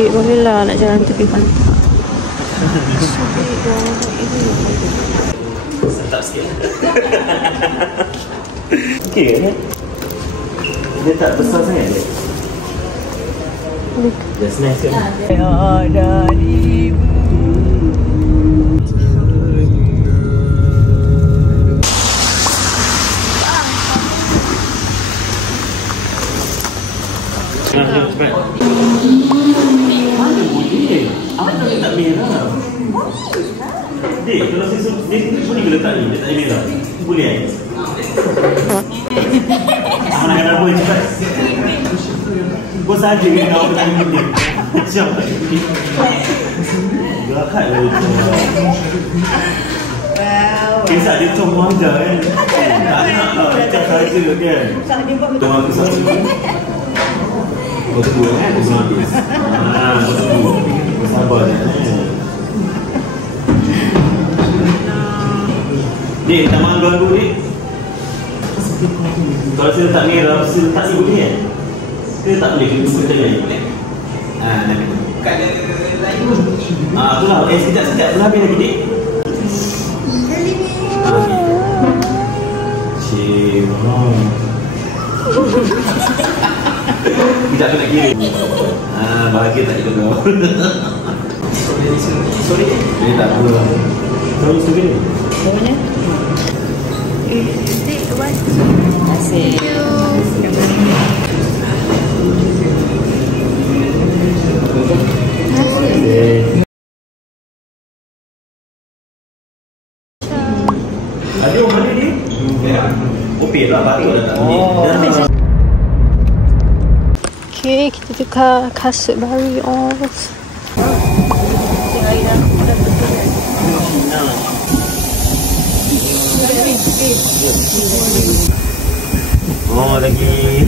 sikit bagilah nak jalan tepi pantai. Sikit jalan ini. Sedap sikit. Okey kan? Dia tak besar sangat dia. Just nice kan? Ada di cepat. Mana boleh? Mana tak merah? Dek, kalau saya boleh ke letak ni? Letak ni merah? Boleh kan? Mana kena boleh cepat? Kau saja ke kau bertanya dia? Macam ni. Gerakat lah tu. Kisah dia tu manja kan? Tak nak lah, macam saja kan? Tunggu aku satu. Kau tunggu kan? Kau tunggu. Kau tunggu. Kau sabar je. Dik, tak mahu ganggu dik. Kalau saya letak merah, saya letak ni boleh kan? Kita tak boleh kena buka tengah ni. Nak buka lain pun. Itulah, sekejap belah habis lagi dik. Cik, sekejap aku nak kirim. Bahagia tak kita kau. Sorry. Dia tak perlu lah. Kau ni suka ni? Bawahnya? Dik, buat. Terima kasih. Aduh, mana ni? Opel lah, patut dah tak ni. Okay, kita tukar kasut baru. Oh, lagi.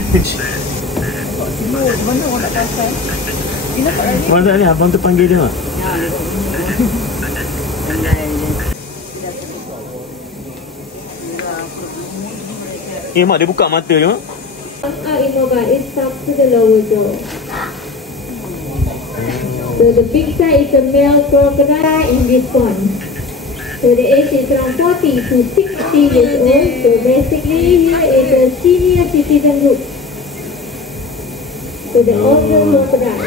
Mana orang nak kasar? Mana tak ni? Abang tu panggil dia. Mak dia buka mata dia. Immobile is stuck to the lower jaw. So the big size is a male crocodile in this one. So the age is around 40 to 60 years old. So basically here is a senior citizen group. So the older crocodile.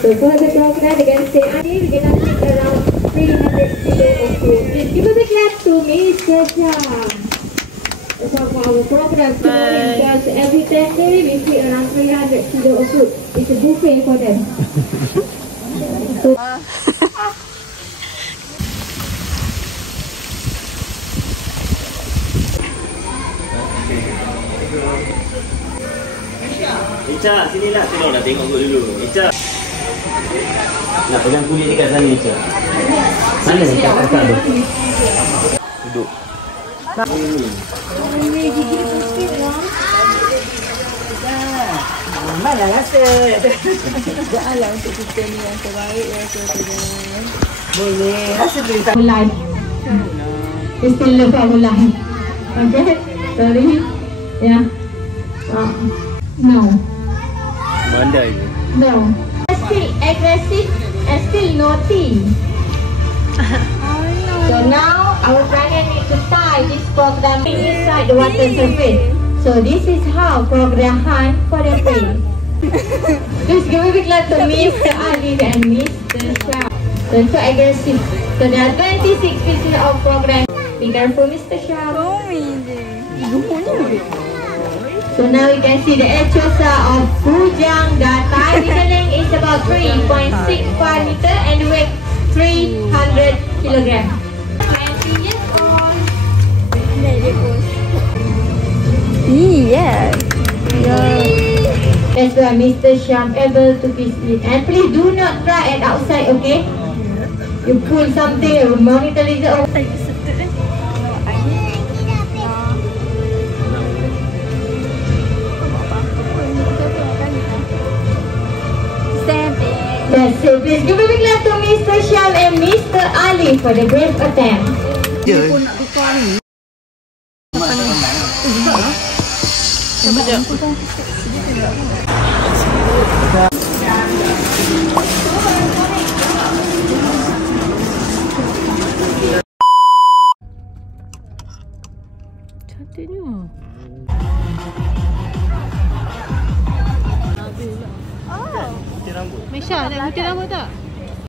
So for the crocodile, they can say, we can take around 300 kilos of food. Please give us a clap to Mr. Shah. So for our crocodile feeding, because every 10 days we feed around 300 kilos of food. It's a buffet for them. So, Ica, sinilah. Tolong nak tengok dulu. Ica. Nak pegang kulit ni kat sana, Ica. Mana kakak tu? Duduk. Mana rasa? Jalan untuk kita ni yang terbaik ya, boleh. Rasa tu tak life. We still love our life. Okay? Sorry. Yeah. No. Mandai. No. Still aggressive and still naughty. So now our trainer needs to tie this crocodile inside the water surface. So this is how crocodile hunt for their prey. Please give a big clap to Mr. Ali and Mr. Shah. Don't so aggressive. So there are 26 species of crocodile. Be careful, Mr. Shah. So now you can see the Echosa of Bujang. The time in the length is about 3.65 meter and the weight 300 kilograms. 20 years old. Yes. That's why Mr. Sham able to be split. And please do not cry at outside, okay? You pull something, monitor laser. That's it. Please give a big clap to Mr. Sham and Mr. Ali for the brave attempt. Oh. Putih rambut. Mesha nak gunting rambut tak?